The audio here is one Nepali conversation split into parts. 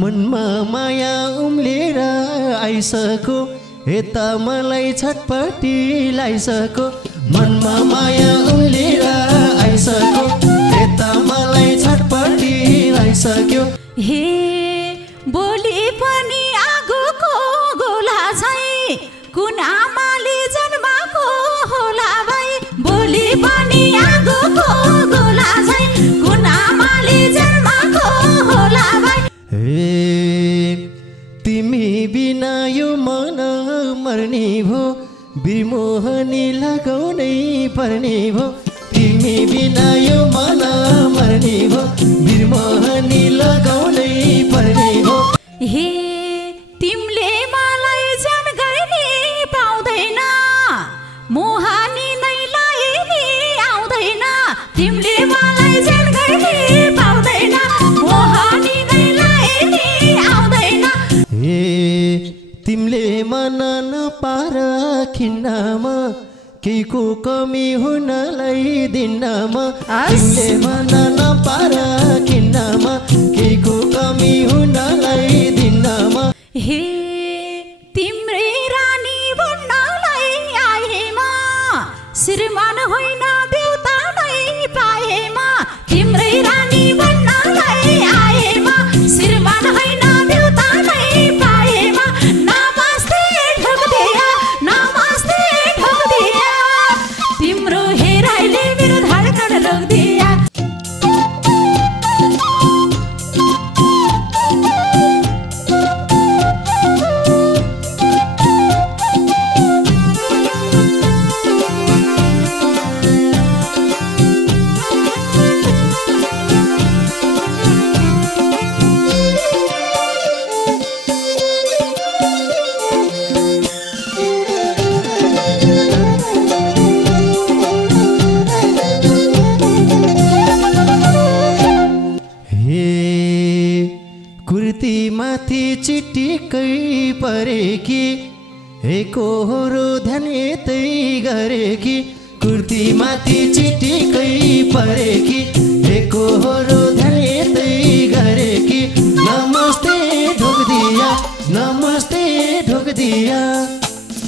मनमा माया उम्लेर आइसक्यो यता मलाई छटपटी लाइसक्यो मनमा माया उम्लेर आइसक्यो यता मलाई छटपटी लाइसक्यो हे बोली पनि आगोको गोला छै कुन आमाले जन्माको होला भाइ बोली पनि आगोको गोला छै कुन आमाले जन्माको होला भाइ हे तिमी बिना यो मन मर्ने भो बिरमोहनी लगाउनै पर्ने भो तिमी बिना यो मन मर्ने भो बिरमोहनी लगाउनै पर्ने भो हे तिमीले मलाई जान गर्ने पाउँदैन मोहानी नै लाएनी आउँदैन तिमीले मलाई जान गर्ने पाउँदैन मोहानी नै लाएनी आउँदैन हे तिमीले मन नपार खिन्नमा केहीको कमी हुनलाई दिनमा तिमीले मन नपार खिन्नमा केहीको कमी हुनलाई दिनमा हे तिम्रै रानी बन्नलाई आएमा श्रीमान होइन देउता नै पाएमा तिम्रै रानी बन्नलाई आएमा श्रीमान होइन देउता नै पाएमा नमस्ते ढोक्दिया नमस्ते ढोक्दिया तिम्रो हेराइले मेरो धडकन रोक्दिया माथि चिटिकै परेकी एकोहोरो ध्यान यतै गरेकी कुर्ती माथि चिटिकै परेकी एकोहोरो ध्यान यतै गरेकी नमस्ते ढोक्दिया नमस्ते ढोक्दिया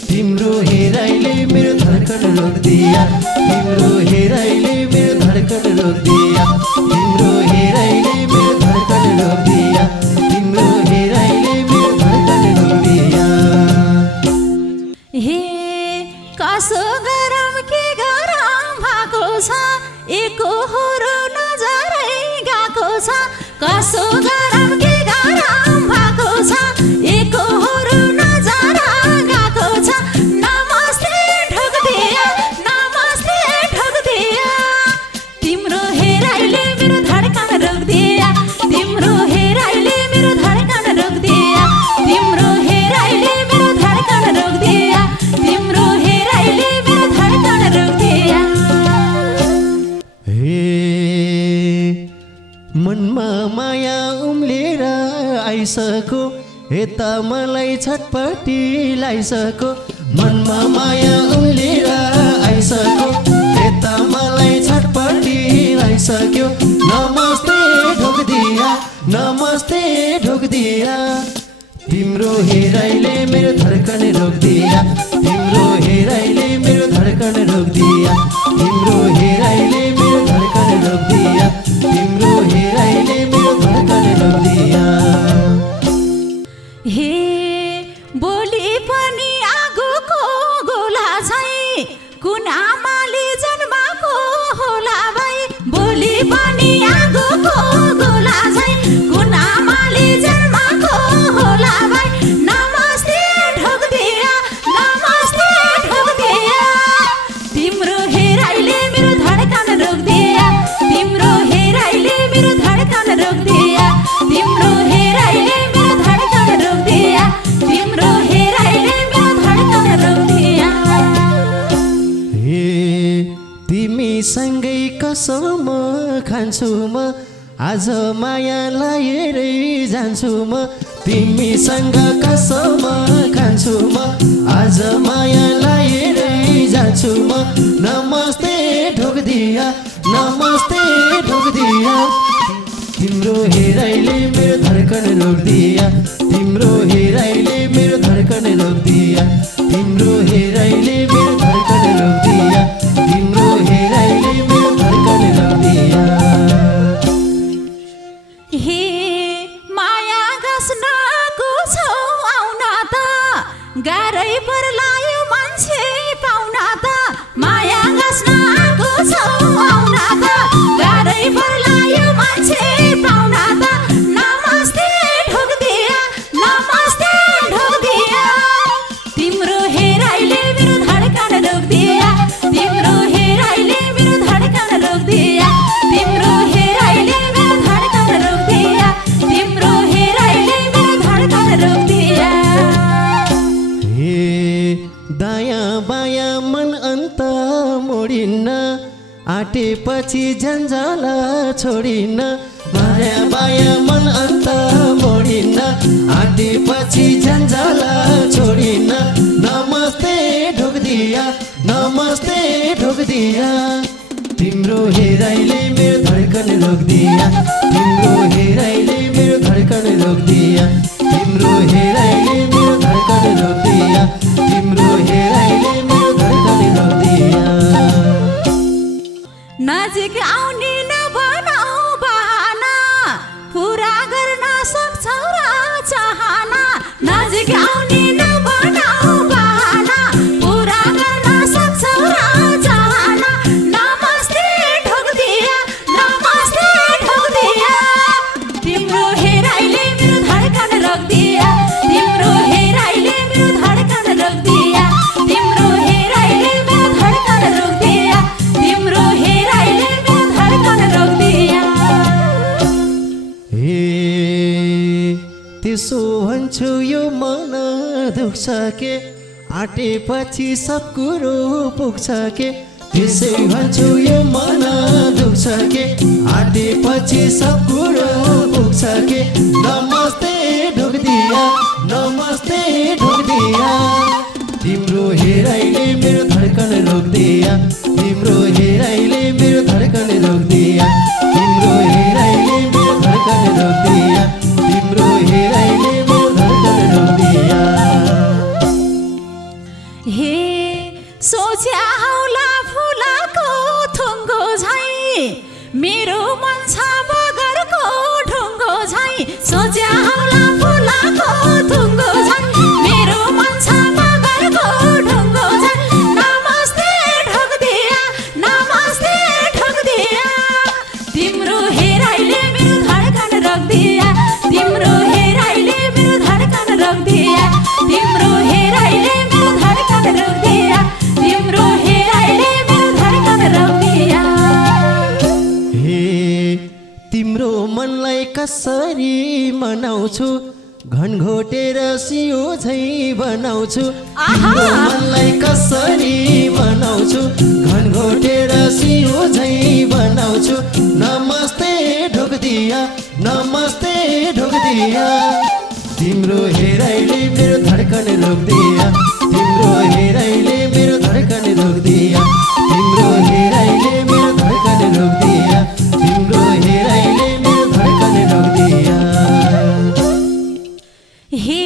तिम्रो हेराइले मेरो धडकन रोक्दिया तिम्रो हेराइले मेरो धडकन रोक्दिया तिम्रो हेराइले मेरो धडकन रोक्दिया तिम्रो हेराइले मेरो धडकन रोक्दिया हे कसो गरम के गरम भएको छ एकोहोरो नजरै गएको छ कसो गरम के गरम भएको छ एकोहोरो नजर गएको छ नमस्ते ढोक्दिया नमस्ते ढोक्दिया तिम्रो हेराइले मेरो धडकन रोक्दिया तिम्रो हेराइले मेरो धडकन रोक्दिया तिम्रो हेराइले मेरो धडकन रोक्दिया तिम्रो हेराइले मेरो धडकन रोक्दिया हे मनमा माया उम्लेर आइसक्यो यता मलाई छटपटी लाइसक्यो मनमा माया उम्लेर आइसक्यो यता मलाई छटपटी लाइसक्यो नमस्ते ढोक्दिया नमस्ते ढोक्दिया तिम्रो हेराइले मेरो धडकन रोक्दिया तिम्रो हेराइले मेरो धडकन रोक्दिया तिम्रो हेराइले मेरो धडकन रोक्दिया तिम्रो हेराइले मेरो धडकन रोक्दिया हे बोली पनि आगोको गोला छै कुन आमाले जन्माको होला भाइ बोली पनि आगोको गोला छै कुन आमाले जन्माको होला भाइ नमस्ते ढोक्दिया नमस्ते ढोक्दिया तिम्रो हेराइले मेरो धडकन रोक्दिया तिम्रो हेराइले मेरो धडकन रोक्दिया तिम्रो हेराइले मेरो धडकन रोक्दिया तिम्रो हेराइले मेरो धडकन रोक्दिया हे तिमी सँगै कसम खान्छु म आज माया लाएरै जान्छु म तिमीसँग कसम खान्छु म आज माया लाएरै जान्छु म नमस्ते ढोक्दिया नमस्ते ढोक्दिया तिम्रो हेराइले मेरो धडकन धडकन रोकिदिया तिम्रो हेराइले मेरो धडकन रोकिदिया तिम्रो हेराइले मेरो धडकन रोकिदिया तिम्रो हेराइले मेरो धडकन रोकिदिया हे माया गस्नको छौ आउन त गाह्रै पर्लायो मान्छे पाउन त माया गस्नको छौ आउन त गाह्रै पर्लायो मान्छे पाउन त नमस्ते ढोक्दिया तिम्रो हेराइले मेरो धडकन रोकिदिया तिम्रो हेराइले मेरो धडकन रोकिदिया तिम्रो हेराइले मेरो धडकन रोकिदिया तिम्रो हेराइले मेरो धडकन रोकिदिया हे दायाँ बायाँ मन अन्त मोडिन्न आटेपछि जन्जाल छोडिन्न दायाँ बायाँ मन अन्त मोडिन्न आटेपछि जन्जाल छोडिन्न नमस्ते ढोक्दिया तिम्रो हेराइले मेरो धडकन रोकिदिया तिम्रो हेराइले मेरो धडकन रोकिदिया तिम्रो हेराइले मेरो धडकन रोकिदिया तिम्रो हेराइले मेरो धडकन रोकिदिया नजिक आउने नबनाऊ बहाना पुरा गर्न सक्छौ र चाहना नजिक आउने नबनाऊ बहाना पुरा गर्न सक्छौ र चाहना नमस्ते ढोक्दिया तिम्रो हेराइले मेरो धडकन रोकिदिया तिम्रो हेराइले मेरो धडकन रोकिदिया तिम्रो हेराइले मेरो धडकन रोकिदिया तिम्रो हेराइले मेरो धडकन रोकिदिया हे त्यसो भन्छु यो मन दुख्छ के आटेपछि सब कुरो पुग्छ के त्यसै भन्छु यो मन दुख्छ के आटेपछि सब कुरो पुग्छ के नमस्ते ढोक्दिया तिम्रो हेराइले मेरो धडकन रोकिदिया तिम्रो हेराइले मेरो धडकन रोकिदिया तिम्रो हेराइले मेरो धडकन रोकिदिया तिम्रो हेराइले मेरो धडकन रोकिदिया हे सोच्या हौला फुलाको थुङ्गो झै मेरो मन छ बगरको ढुङ्गो झै सोच्या हौला फुलाको थुङ्गो झै मेरो मन छ बगरको ढुङ्गो झै नमस्ते ढोक्दिया तिम्रो हेराइले मेरो धडकन रोकिदिया तिम्रो हेराइले मेरो धडकन रोकिदिया तिम्रो हेराइले मेरो धडकन रोकिदिया तिम्रो हेराइले मेरो धडकन रोकिदिया हे तिम्रो मनलाई कसरी मनाउँछु घनघोटेर सियो झै बनाउँछु तिम्रो मनलाई कसरी मनाउँछु घनघोटेर सियो झै बनाउँछु नमस्ते ढोक्दिया तिम्रो हेराइले मेरो धडकन रोकिदिया तिम्रो हेराइले मेरो धडकन रोकिदिया तिम्रो हेराइले मेरो धडकन रोकिदिया तिम्रो हेराइले मेरो धडकन रोकिदिया हे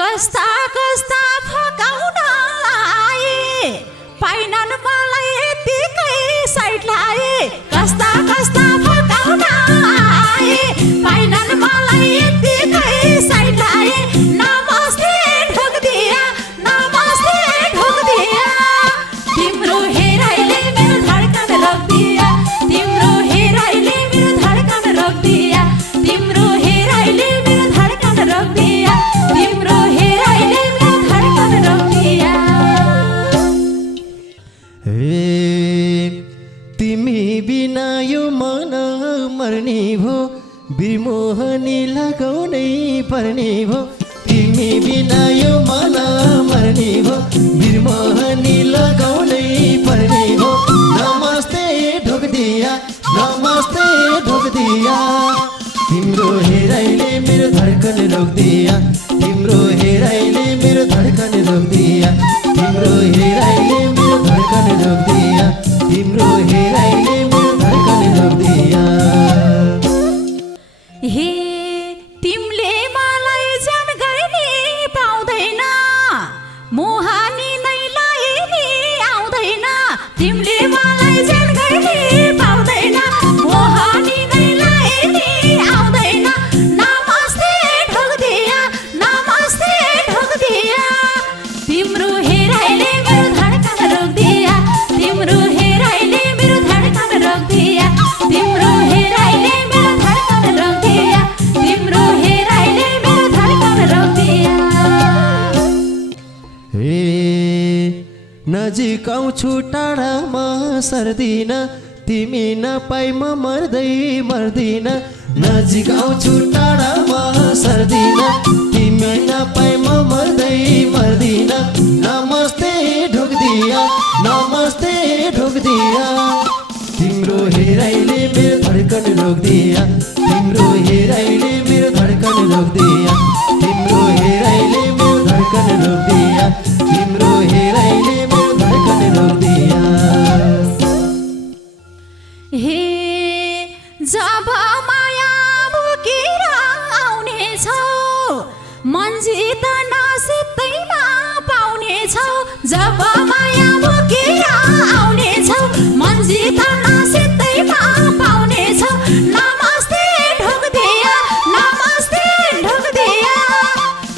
कस्ता कस्ता फकाउन आए पाइनन् मलाई यतिकै साइड लाए कस्ता कस्ता फकाउन आए पाइनन् मलाई यतिकै साइड लाए नमस्ते ढोक्दिया तिम्रो हेराइले मेरो धडकन रोकिदिया तिम्रो हेराइले मेरो धडकन रोकिदिया तिम्रो हेराइले मेरो धडकन रोकिदिया तिम्रो हेराइले मेरो धडकन रोकिदिया हे तिमी बिना यो मन मर्ने भो बिरमोहनी लगाउनै पर्ने भो तिमी बिना यो मन मर्ने भो बिरमोहनी लगाउनै पर्ने भो नमस्ते ढोक्दिया तिम्रो हेराइले मेरो धडकन रोकिदिया तिम्रो हेराइले मेरो धडकन रोकिदिया तिम्रो हेराइले मेरो धडकन रोकिदिया तिम्रो हेराइले मेरो धडकन रोकिदिया हे नजिक आउँछु टाढामा सर्दिन तिमी नपाई म मर्दै मर्दिन नजिक आउँछु टाढामा सर्दिन तिमी नपाई म मर्दै मर्दिन नमस्ते ढोक्दिया नमस्ते ढोक्दिया तिम्रो हेराइले मेरो धड्कन रोक्दिया तिम्रो हेराइले मेरो धड्कन रोक्दिया तिम्रो हेराइले मेरो धड्कन रोक्दिया तिम्रो हेराइले मेरो धड्कन रोक्दिया हे जब माया बोकेर आउनेछौ मन जित्न सित्तैमा पाउनेछौ जब माया बोकेर आउनेछौ मन जित्न सित्तैमा पाउनेछौ नमस्ते ढोक्दिया नमस्ते ढोक्दिया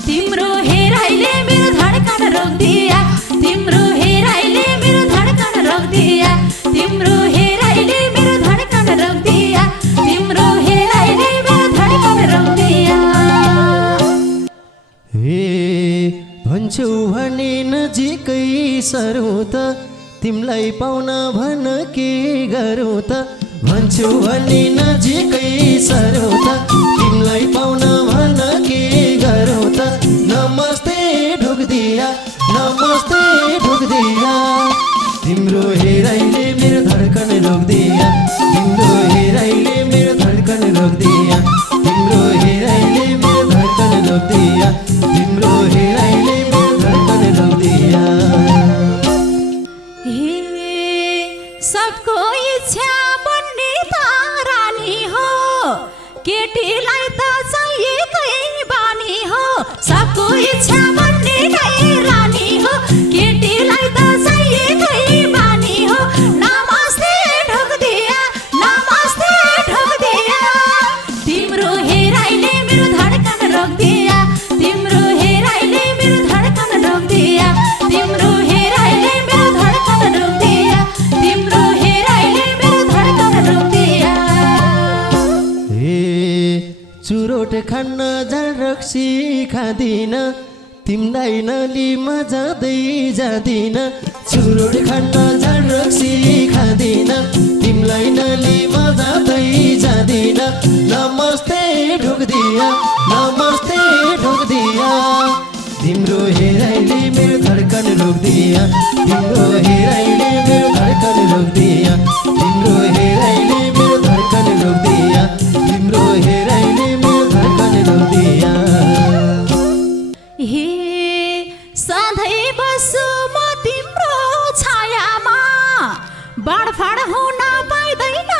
तिम्रो हेराइले मेरो धड्कन रोक्दिया तिम्रो हेराइले मेरो धड्कन रोक्दिया तिम्रो हेराइले मेरो धड्कन रोक्दिया तिम्रो हेराइले मेरो धड्कन रोक्दिया हे भन्छौ भने नजिकै सरौँ त तिमीलाई पाउन भन के गरौँ त भन्छौ भने नजिकै सरौँ त तिमीलाई पाउन भन के गरौँ त नमस्ते ढोक्दिया नमस्ते ढोक्दिया तिम्रो हेराइले मेरो धड्कन रोक्दिया तिम्रो हेराइले मेरो धड्कन रोक्दिया तिम्रो हेराइले मेरो धड्कन रोक्दिया तिम्रो हेराइले मेरो धड्कन रोक्दिया सबको इच्छा बन्ने त रानी हो केटीलाई त चाहिएकै बानी हो सबको इच्छा बन्ने नै रानी हो केटीलाई त चाहिएकै बानी हो नमस्ते ढोक्दिया नमस्ते ढोक्दिया तिम्रो हेराइले मेरो धड्कन रोक्दिया तिम्रो हेराइले मेरो धड्कन रोक्दिया तिम्रो हेराइले मेरो धड्कन रोक्दिया तिम्रो हेराइले मेरो धड्कन रोक्दिया हे चुरोट खान्न जान रक्सी खाँदिन तिमीलाई नली म जाँदै जाँदिन चुरोट खान्न जान रक्सी खाँदिन तिमीलाई नली म जाँदै जाँदिन नमस्ते ढोक्दिया नमस्ते ढोक्दिया तिम्रो हेराइले मेरो धड्कन रोक्दिया तिम्रो हेराइले मेरो धड्कन रोक्दिया तिम्रो हेराइले मेरो धड्कन रोक्दिया तिम्रो हेराइले मेरो धड्कन रोक्दिया हे सधैँ बस्छु म तिम्रो छायामा बाडफाड हुन पाइँदैन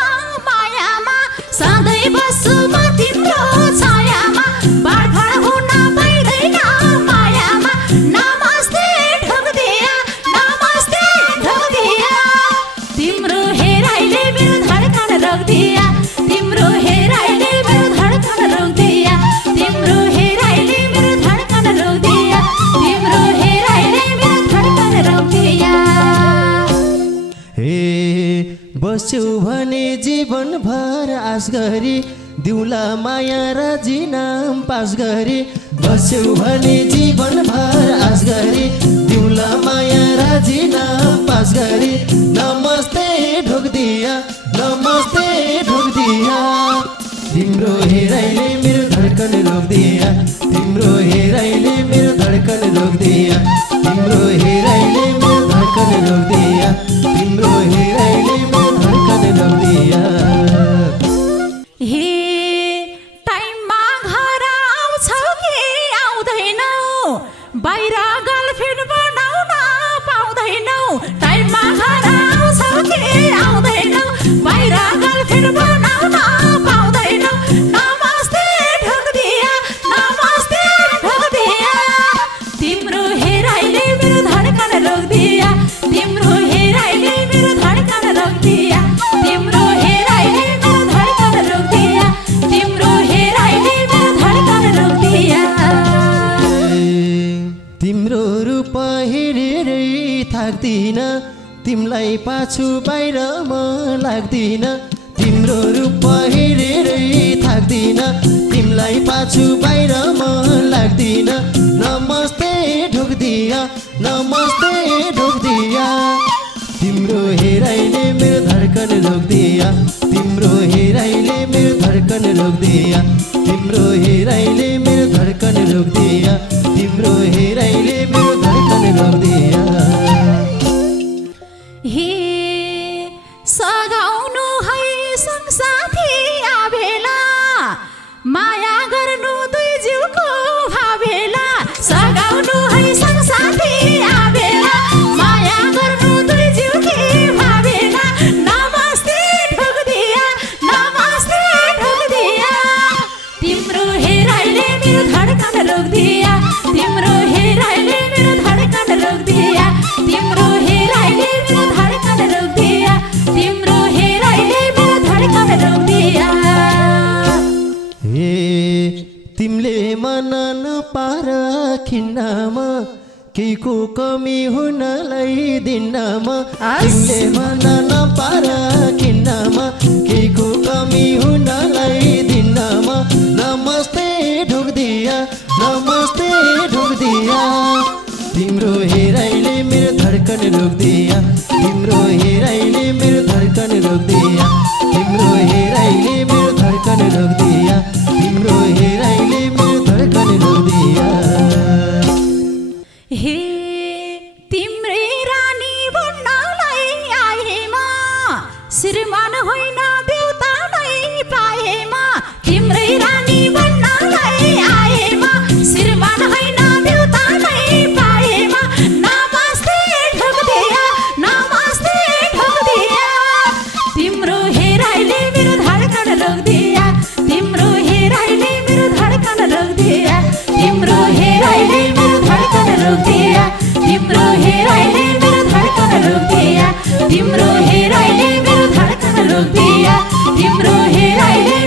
मायामा सधैँ बस्छु म तिम्रो छायामा बाडफाड हुन पाइँदैन मायामा नमस्ते ढोक्दिया नमस्ते ढोक्दिया तिम्रो हेराइले मेरो धड्कन रोक्दिया तिम्रो हेराइले मेरो धड्कन रोक्दिया तिम्रो हेराइले मेरो धड्कन रोक्दिया तिम्रो हेराइले मेरो धड्कन रोक्दिया हे बस्यौ भने जीवनभर आश गरी दिउला माया राजी नाम पास गरी बस्यौ भने जीवनभर आश गरी दिउला माया राजी नाम पास गरी नमस्ते ढोक्दिया नमस्ते ढोक्दिया तिम्रो हेराइले मेरो धड्कन रोक्दिया तिम्रो हेराइले मेरो धड्कन रोक्दिया तिम्रो हेराइले मेरो धड्कन रोक्दिया तिम्रो हेराइले मेरो धड्कन रोक्दिया हे टाइममा घर आउँछौ कि आउँदैनौ बाहिर गर्लफ्रेन्ड बनाउन पाउँदैनौ टाइममा घर आउँछौ कि आउँदैनौ बाहिर गर्लफ्रेन्ड बनाउन पाउँदैनौ नमस्ते ढोक्दिया नमस्ते ढोक्दिया तिम्रो हेराइले मेरो धड्कन रोक्दिया तिम्रो हेराइले मेरो धड्कन रोक्दिया तिम्रो हेराइले मेरो धड्कन रोक्दिया तिम्रो हेराइले मेरो धड्कन रोक्दिया तिम्रो रूप हेरेरै थाक्दिन तिमीलाई पाछु बाहिर म लाग्दिन तिम्रो रूप हेरेरै थाक्दिन तिमीलाई पाछु बाहिर म लाग्दिन नमस्ते ढोक्दिया नमस्ते ढोक्दिया धड्कन रोकिदिया तिम्रो हेराइले मेरो धड्कन रोकिदिया तिम्रो हेराइले मेरो धड्कन रोकिदिया तिम्रो हेराइले मेरो धड्कन रोकिदिया हे सगाउनु है संसाथी आबेला माया गर्नु दुई जीवको भावेला सगाउनु है संसाथी आबेला माया गर्नु दुई जीवकी भावेला नमस्ते ढोक्दिया तिम्रो हेराइले मेरो धड्कन रोकिदिया तिम्रो हेराइले मेरो धड्कन रोकिदिया तिम्रो हेराइले मेरो धड्कन रोकिदिया तिम्रो हेराइले मेरो धड्कन रोकिदिया हे तिमीले मन नपार खिन्नमा केहीको कमी हुनलाई दिनमा तिमीले मन नपार खिन्नमा केहीको कमी हुनलाई दिनमा नमस्ते ढोक्दिया तिम्रो हेराइले मेरो धड्कन रोकिदिया तिम्रो हेराइले मेरो धड्कन रोकिदिया तिम्रो हेराइले मेरो धड्कन रोकिदिया तिम्रो हेराइले मेरो धड्कन रोकिदिया हे तिम्रै रानी बन्नलाई आएमा श्रीमान होइन देउता नै पाएमा तिम्रै रानी बन्नलाई आएमा श्रीमान होइन देउता नै पाएमा नमस्ते ढोक्दिया तिम्रो हेराइले मेरो धड्कन रोकिदिया तिम्रो हेराइले मेरो धड्कन रोकिदिया तिम्रो हेराइले मेरो धड्कन रोकिदिया तिम्रो हेराइले मेरो धड्कन रोकिदिया तिम्रो हेराइले मेरो धड्कन रोकिदिया तिम्रो हेराइले